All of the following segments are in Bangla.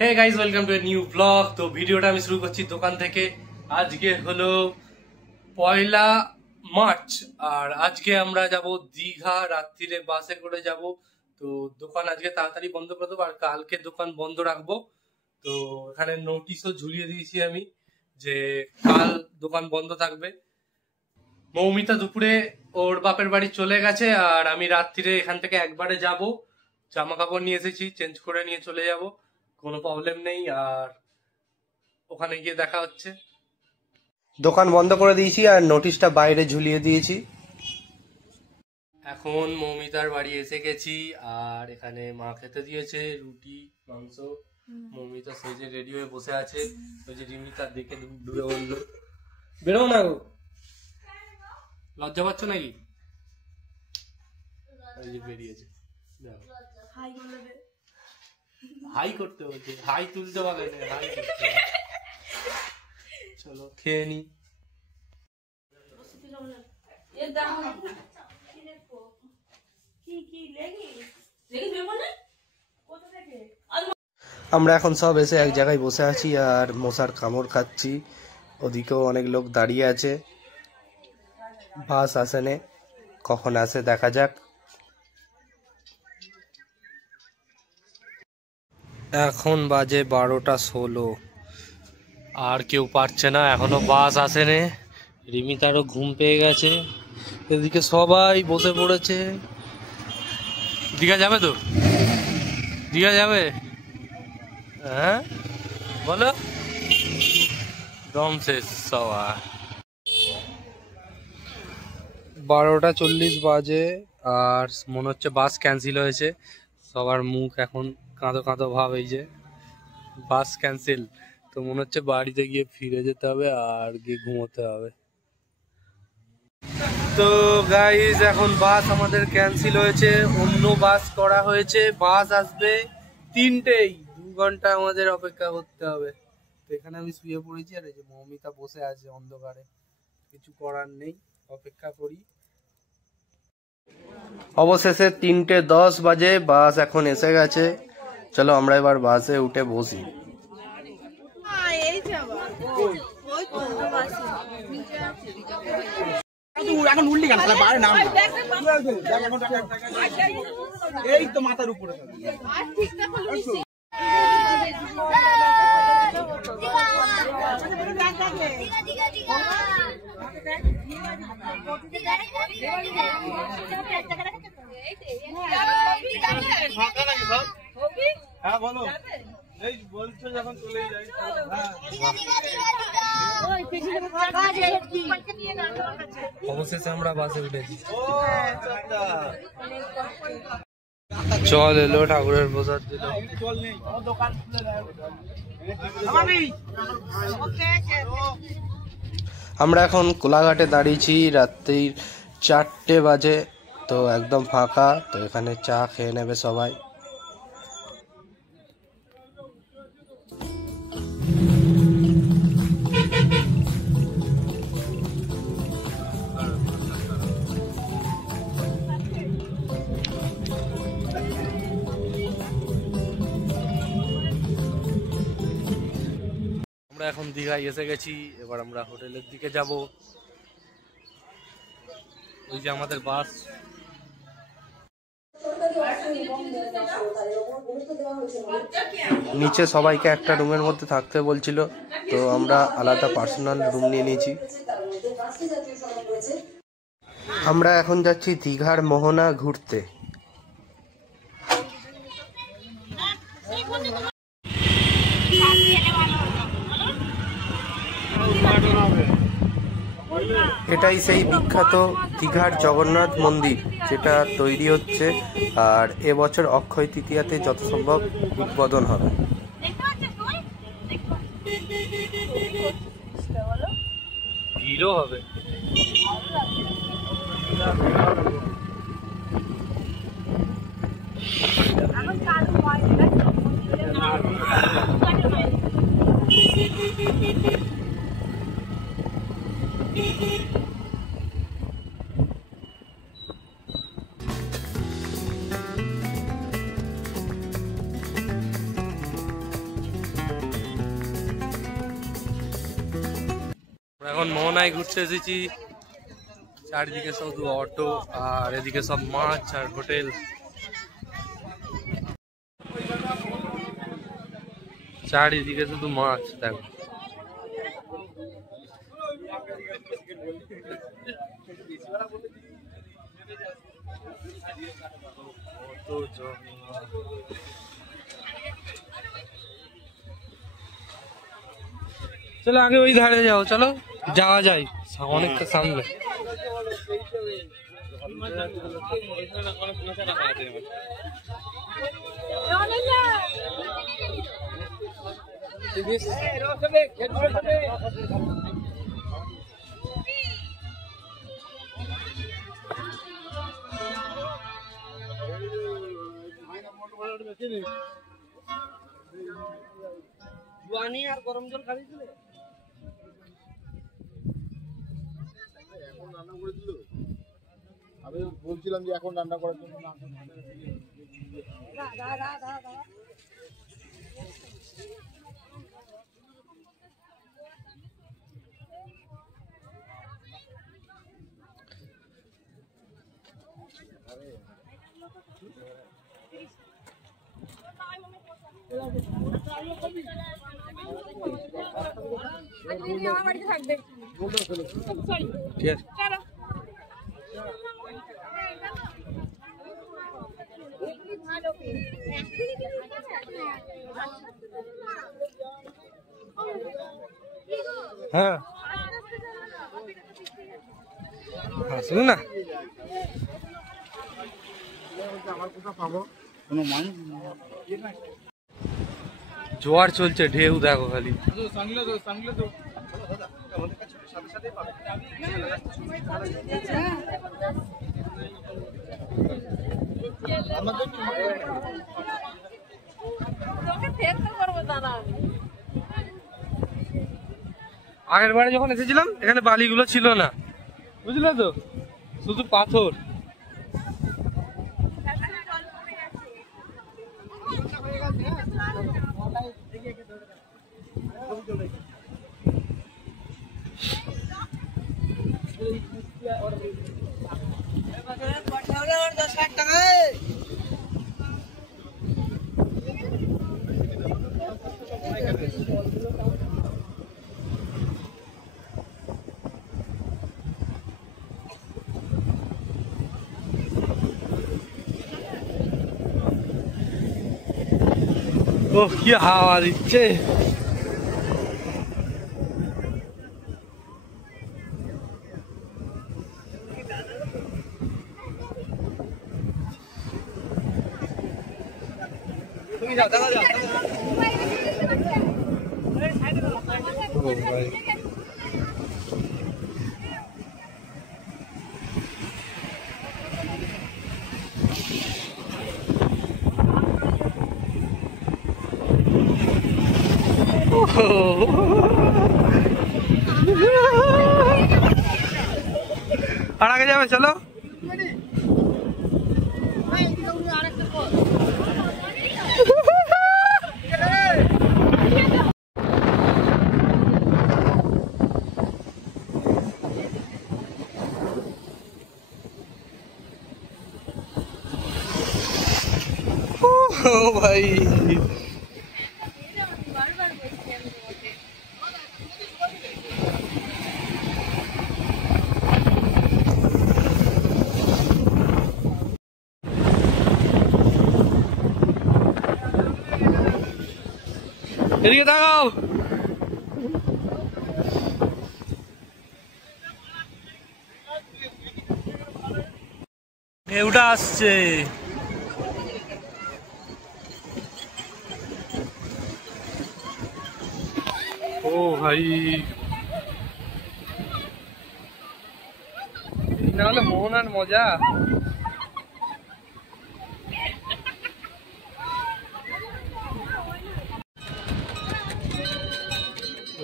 Hey guys welcome to a new blog. তো ভিডিওটা আমি শুরু করছি দোকান থেকে। আজকে হলো 1লা মার্চ আর আজকে আমরা যাব দীঘা। রাত্রিরে বাসে করে যাব। তো দোকান আজকে তাড়াতাড়ি বন্ধ করে দেবো আর কালকে দোকান বন্ধ রাখবো। তো এখানে নোটিশও ঝুলিয়ে দিয়েছি আমি যে কাল দোকান বন্ধ থাকবে। মৌমিতা দুপুরে ওর বাপের বাড়ি চলে গেছে আর আমি রাত্রিরে এখান থেকে একবারে যাব। জামা কাপড় নিয়ে এসেছি, চেঞ্জ করে নিয়ে চলে যাব, কোনো প্রবলেম নেই। আর ওখানে গিয়ে দেখা হচ্ছে। দোকান বন্ধ করে দিয়েছি আর নোটিশটা বাইরে ঝুলিয়ে দিয়েছি। এখন মৌমিতার বাড়ি এসে গেছি আর এখানে মা খেতে দিয়েছে রুটি মাংস। মৌমিতা সেজে রেডি হয়ে বসে আছে। ওই যে রিমিতা দেখে দূরে বললো বেরো না গো, লজ্জা পাচ্ছ নাকি? বেরিয়েছে, হাই করতে বলছে, হাই তুলতে পারে না, হাই করতে। চলো খেয়ে নি। আমরা এখন সব এসে এক জায়গায় বসে আছি আর মশার কামড় খাচ্ছি। ওদিকেও অনেক লোক দাঁড়িয়ে আছে। বাস আসেনে, কখন আসে দেখা যাক। এখন বাজে 12:16 আর কেউ পারছে না, এখনো বাস আসেনি। রিমিতারও ঘুম পেয়ে গেছে। এদিকে সবাই বসে পড়েছে। দীঘা যাবে তো? দীঘা যাবে? হ্যাঁ বলো। দম শেষ সবার। 12:40 বাজে আর মনে হচ্ছে বাস ক্যান্সেল হয়েছে। সবার মুখ এখন কাঁদো কাঁদো ভাব, এই যে বাস ক্যান্সেল। তো মনে হচ্ছে বাড়িতে গিয়ে ফিরে যেতে হবে আর গিয়ে ঘুমোতে হবে। তো গাইস এখন বাস আমাদের ক্যান্সেল হয়েছে, অন্য বাস করা হয়েছে। বাস আসবে 3টেই, 2 ঘন্টা আমাদের অপেক্ষা করতে হবে। তো এখানে আমি শুয়ে পড়েছি আর এই যে মৌমিতা বসে আছে অন্ধকারে। কিছু করার নেই, অপেক্ষা করি। অবশেষে 3:10 বাজে, বাস এখন এসে গেছে। চলো আমরা এবার বাসে উঠে বসি। এখন উল্লি গান বাইরে নাম এই তো মাথার উপরে হ্যাঁ বলো। এই বলছো যখন চলেই যাই। অবশেষে আমরা বাসে উঠেছি। চল এলো, ঠাকুরের প্রসাদ দিল। আমরা এখন কোলাঘাটে দাঁড়িয়েছি, রাত্রির 4টে বাজে। তো একদম ফাঁকা। তো এখানে চা খেয়ে নেবে সবাই। আমরা এখন দীঘায় এসে গেছি। এবার আমরা হোটেলের দিকে যাব। ওই যে আমাদের বাস। নিচে সবাইকে একটা রুমের মধ্যে থাকতে বলছিল, তো আমরা আলাদা পার্সোনাল রুম নিয়ে নিয়েছি। আমরা এখন যাচ্ছি দীঘার মোহনা ঘুরতে। এটাই সেই বিখ্যাত দীঘার জগন্নাথ মন্দির, যেটা তৈরি হচ্ছে আর এবছর অক্ষয় তৃতীয়াতে যত সম্ভব উদ্বোধন হবে। ভিড়ও হবে। এখন মোহনায় ঘুরতে এসেছি। চারিদিকে শুধু অটো আর এদিকে সব মাছ আর হোটেল। চারিদিকে শুধু মাছ দেখো। চলো আগে ওই ধারে যাও, চলো যাওয়া যায় অনেকটা সামনে। জুয়ানি আর গরম জল খাইছিলে? আমি বলছিলাম যে এখন রান্না করার জন্য ঠিক আছে। হ্যাঁ শুনুন না, জোয়ার চলছে, ঢেউ দেখো খালি। আগের বারে যখন এসেছিলাম এখানে বালিগুলো ছিল না, বুঝলে তো, শুধু পাথর। ও কি হাওয়া দিচ্ছে। আর আগে যাবে, চলো। ও ভাই এদিকে তাকাও। ঢেউটা আসছে। ও ভাই না হলে মোহনার মজা।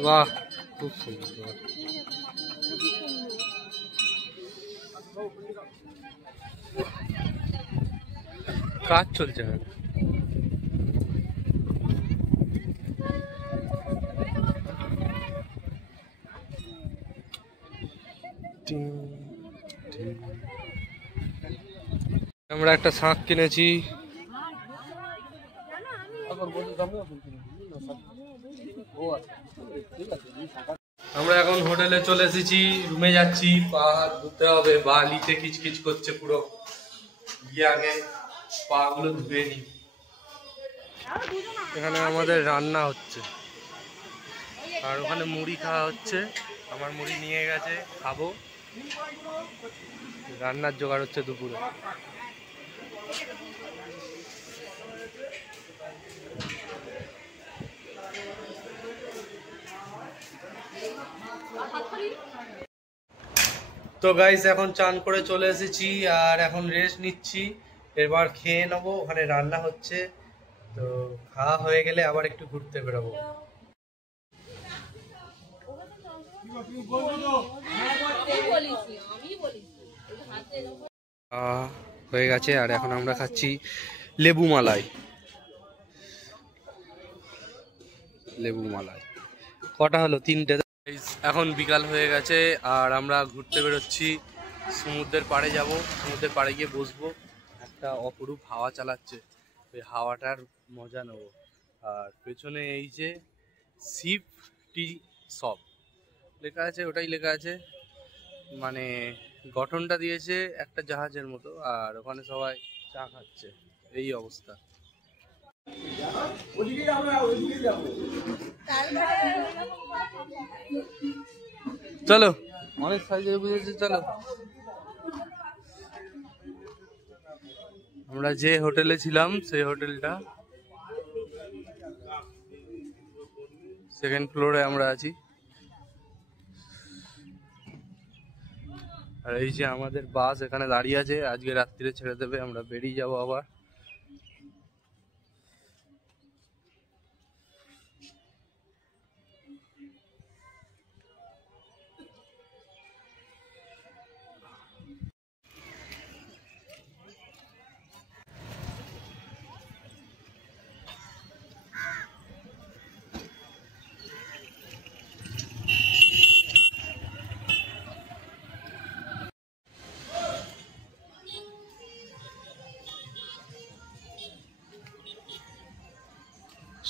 বাহ খুব সুন্দর। কাজ চলছে না। আমরা একটা শাঁখ কিনেছি। আমরা এখন হোটেলে চলে এসেছি, রুমে যাচ্ছি। পা হাত ধুতে হবে, বালিতে কিচকিচ করছে পুরো। গিয়ে আগে পা গুলো ধুয়ে নি। এখানে আমাদের রান্না হচ্ছে আর ওখানে মুড়ি খাওয়া হচ্ছে। আমার মুড়ি নিয়ে গেছে, খাবো। রান্নার জোগাড় হচ্ছে দুপুরে। তো গাইস এখন চান করে চলে এসেছি আর এখন রেস্ট নিচ্ছি। এবার খেয়ে নেবো, ওখানে রান্না হচ্ছে। তো খাওয়া হয়ে গেলে আবার একটু ঘুরতে বেরোবো। হয়ে গেছে আর এখন আমরা খাচ্ছি লেবু মালাই। লেবু মালাই কটা হলো? 3টে। এখন বিকাল হয়ে গেছে আর আমরা ঘুরতে বেরোচ্ছি। সমুদ্রের পাড়ে যাব, সমুদ্রের পাড়ে গিয়ে বসবো। একটা অপরূপ হাওয়া চালাচ্ছে, ওই হাওয়াটার মজা নেব। আর পেছনে এই যে শিপ টি শপ লেখা আছে, ওটাই লেখা আছে। মানে গঠনটা দিয়েছে একটা জাহাজের মতো, আর ওখানে সবাই চা খাচ্ছে। এই অবস্থা। চলো, অনেক সাইজে বুঝেছি। চলো, আমরা যে হোটেলে ছিলাম সেই হোটেলটা, সেকেন্ড ফ্লোরে আমরা আছি। আর এই যে আমাদের বাস এখানে দাঁড়িয়ে আছে, আজকে রাত্রিরে ছেড়ে দেবে, আমরা বেরিয়ে যাব আবার।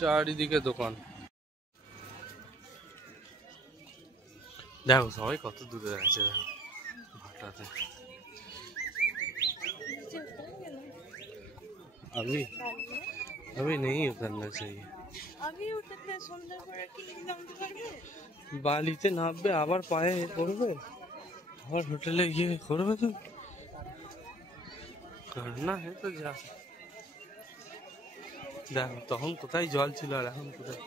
চারিদিকে দোকান, দেখো সবাই কত দূরে আছে। ভাটাতে अभी अभी नहीं उतरना चाहिए। अभी उतरते सुंदर করে কি নামতে পারবে? বালিতে নামবে, আবার পায়ে পড়বে, আবার হোটেলে গিয়ে করবে। তো करना है तो जा। দেখো তখন কোথায় জল ছিল আর এখন কোথায়।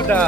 ওটা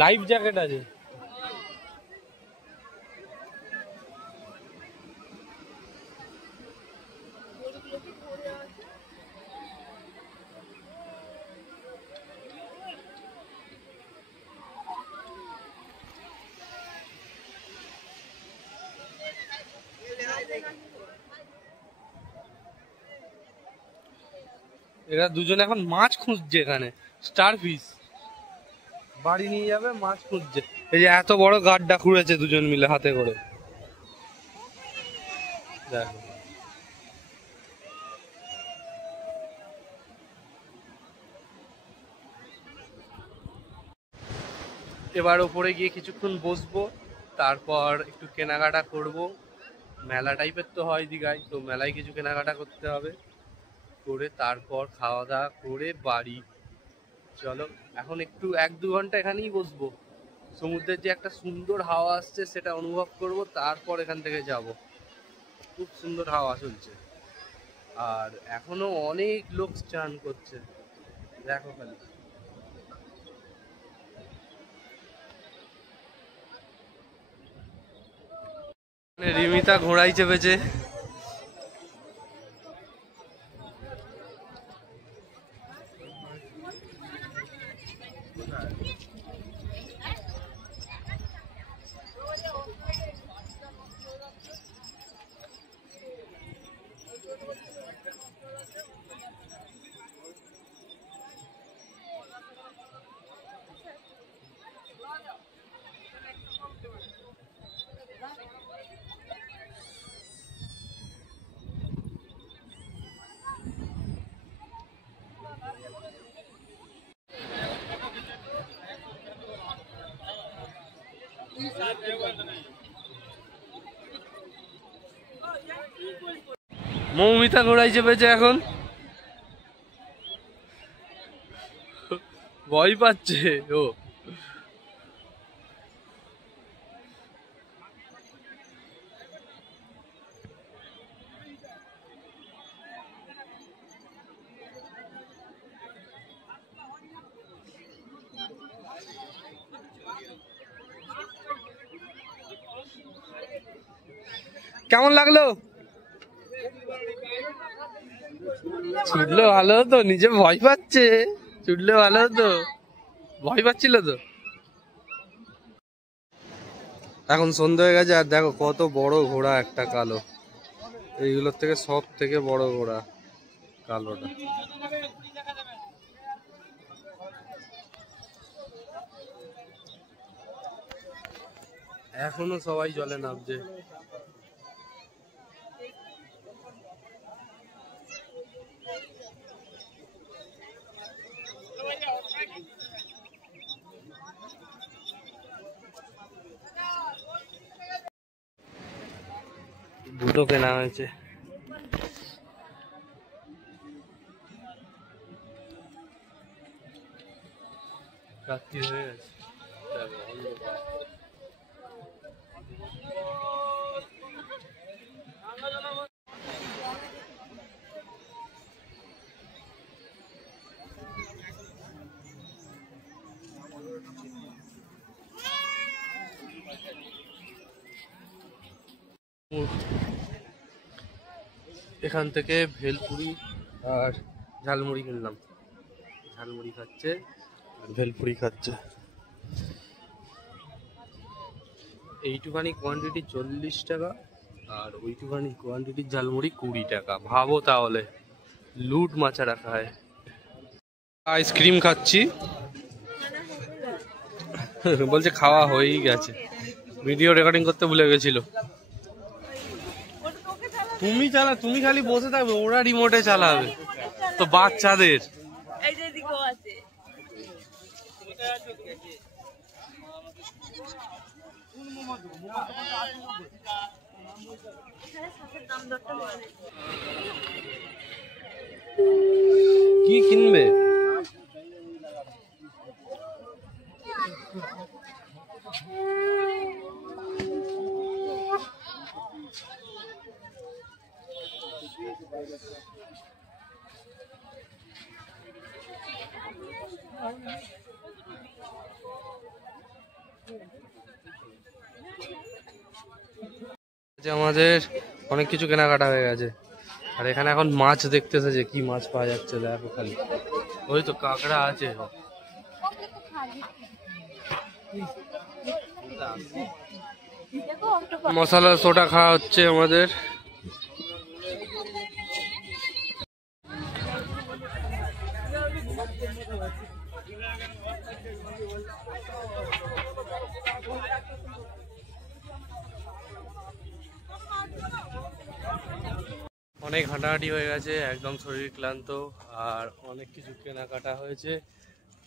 লাইফ জ্যাকেট আছে। এরা দুজনে এখন মাছ খুঁজছে এখানে, স্টার ফিশ বাড়ি নিয়ে যাবে, মাছ খুঁজছে। এই যে এত বড় গাড্ডা খুঁড়েছে দুজন মিলে হাতে করে, দেখো। এবার ওপরে গিয়ে কিছুক্ষণ বসবো, তারপর একটু কেনাকাটা করব। মেলা টাইপের তো হয় দীঘায়, তো মেলায় কিছু কেনাকাটা করতে হবে, করে তারপর খাওয়া দাওয়া করে বাড়ি। চলো এখন একটু 1-2 ঘন্টা এখানেই বসবো, সমুদ্রের যে একটা সুন্দর হাওয়া আসছে সেটা অনুভব করব, তারপর এখান থেকে যাব। খুব সুন্দর হাওয়া চলছে, আর এখনো অনেক লোক স্নান করছে, দেখো খালি। রিমিতা ঘোড়ায় চেপেছে। মৌমিতা ঘোড়ায় চেপেছে, এখন ভয় পাচ্ছে ও। কেমন লাগলো? ছুটলে ভালো হতো, নিজে ভয় পাচ্ছে, ছুটলে ভালো হতো, ভয় পাচ্ছিল তো। এখন সন্ধ্যা হয়ে গেছে, আর দেখো কত বড় ঘোড়া একটা কালো, এইগুলোর থেকে সব থেকে বড় ঘোড়া কালোটা। এখনো সবাই জলে নামছে। দুটো কেনা হয়েছে। রাত্রি হয়ে গেছে, এখান থেকে ভেলপুরি আর ঝালমুড়ি কিনলাম। ঝালমুড়ি খাচ্ছে আর ভেলপুরি খাচ্ছে। এইটুখানি কোয়ান্টিটি 40 টাকা, আর ওইটুখানি কোয়ান্টিটির ঝালমুড়ি 20 টাকা। ভাবো তাহলে, লুট মাচারা খায়। আইসক্রিম খাচ্ছি, বলছে খাওয়া হয়েই গেছে, ভিডিও রেকর্ডিং করতে ভুলে গেছিল। তুমি চালা, তুমি খালি বসে থাকবে, ওরা রিমোটে চালাবে তো বাচ্চাদের। কি কিনবে? আমাদের অনেক কিছু কেনাকাটা হয়ে গেছে, আর এখানে এখন মাছ দেখতেছে যে কি মাছ পাওয়া যাচ্ছে। দেখো খালি ওই তো কাঁকড়া আছে। মশলা সোডা খাওয়া হচ্ছে আমাদের। অনেক হাঁটাহাঁটি হয়ে গেছে, একদম শরীর ক্লান্ত, আর অনেক কিছু কেনাকাটা হয়েছে।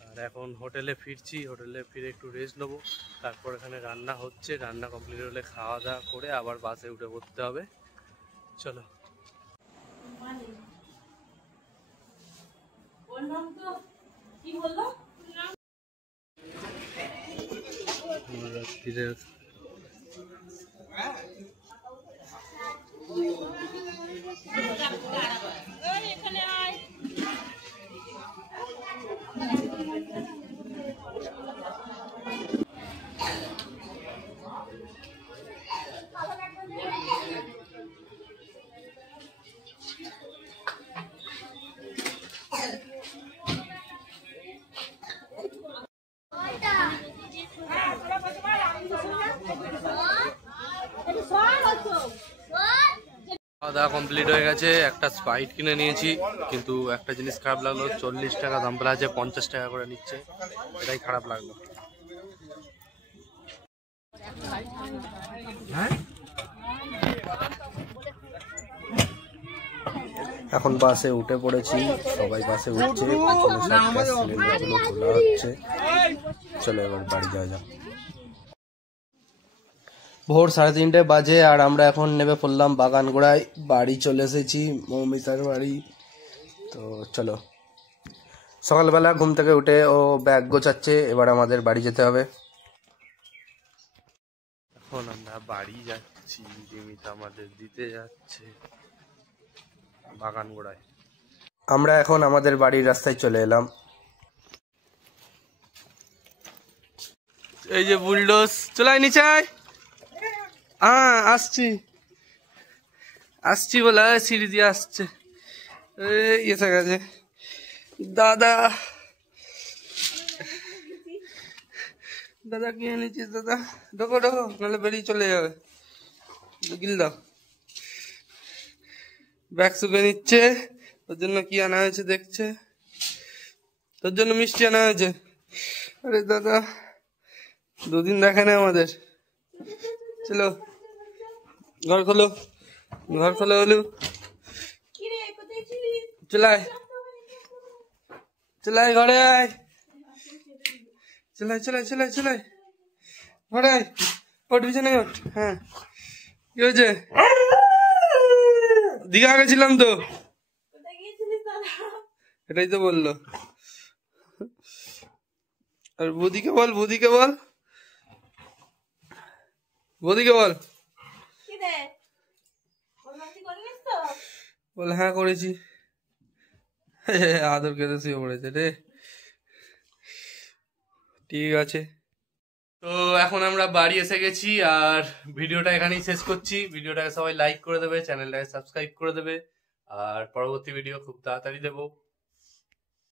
আর এখন হোটেলে ফিরছি, হোটেলে ফিরে একটু রেস্ট নেবো। তারপর এখানে রান্না হচ্ছে, রান্না কমপ্লিট হলে খাওয়া দাওয়া করে আবার বাসে উঠে পড়তে হবে। চলো। রাত্রিরে খাওয়া দাওয়া কমপ্লিট হয়ে গেছে। একটা স্প্রাইট কিনে নিয়েছি, কিন্তু একটা জিনিস খারাপ লাগলো, 40 টাকা দাম বলা আছে, 50 টাকা করে নিচ্ছে, এটাই খারাপ লাগলো। এখন বাসে উঠে পড়েছি, সবাই বাসে উঠছে, খোলা হচ্ছে। চলো এবার বাড়ি যাওয়া যাক। ভোর 3:30 বাজে, আর আমরা এখন নেমে পড়লাম বাগানগোড়ায়। বাড়ি চলে এসেছি, মৌমিতার বাড়ি। তো চলো, সকালবেলা ঘুম থেকে উঠে ও ব্যাগ গোছাচ্ছে, এবার আমাদের বাড়ি যেতে হবে। এখন আমরা বাড়ি যাচ্ছি, জিমিতা আমাদের দিতে যাচ্ছে বাগানগোড়ায়। আমরা এখন আমাদের বাড়ির রাস্তায় চলে এলাম। এই যে বুলডোজ, চলাই নিচাই। হ্যাঁ আসছি আসছি বলে সিঁড়ি দিয়ে আসছে। এসে গেছে দাদা। দাদা কি এনেছিস দাদা? ঢোকো ঢোকো, নাহলে বেরিয়ে চলে যাবে। গিল দাও। ব্যাগ শুকে নিচ্ছে, তোর জন্য কি আনা হয়েছে দেখছে। তোর জন্য মিষ্টি আনা হয়েছে। আরে দাদা, দুদিন দেখে না আমাদের। চলো ঘর খোলো, ঘর খোলো হলু। চলাই চলাই ঘরে আয়, চলাই চলাই চলাই চলাই ঘরে আয়। ওঠ বিছানায় ওঠ। হ্যাঁ কি হয়েছে? দীঘা গেছিলাম তো, এটাই তো বললো। আর বৌদিকে বল, বৌদিকে বল, বৌদিকে বল। বল হ্যাঁ করেছি। আদর খেতে শুয়ে পড়েছে রে। ঠিক আছে, তো এখন আমরা বাড়ি এসে গেছি, আর ভিডিওটা এখানেই শেষ করছি। ভিডিওটাকে সবাই লাইক করে দেবে, চ্যানেলটাকে সাবস্ক্রাইব করে দেবে, আর পরবর্তী ভিডিও খুব তাড়াতাড়ি দেবো।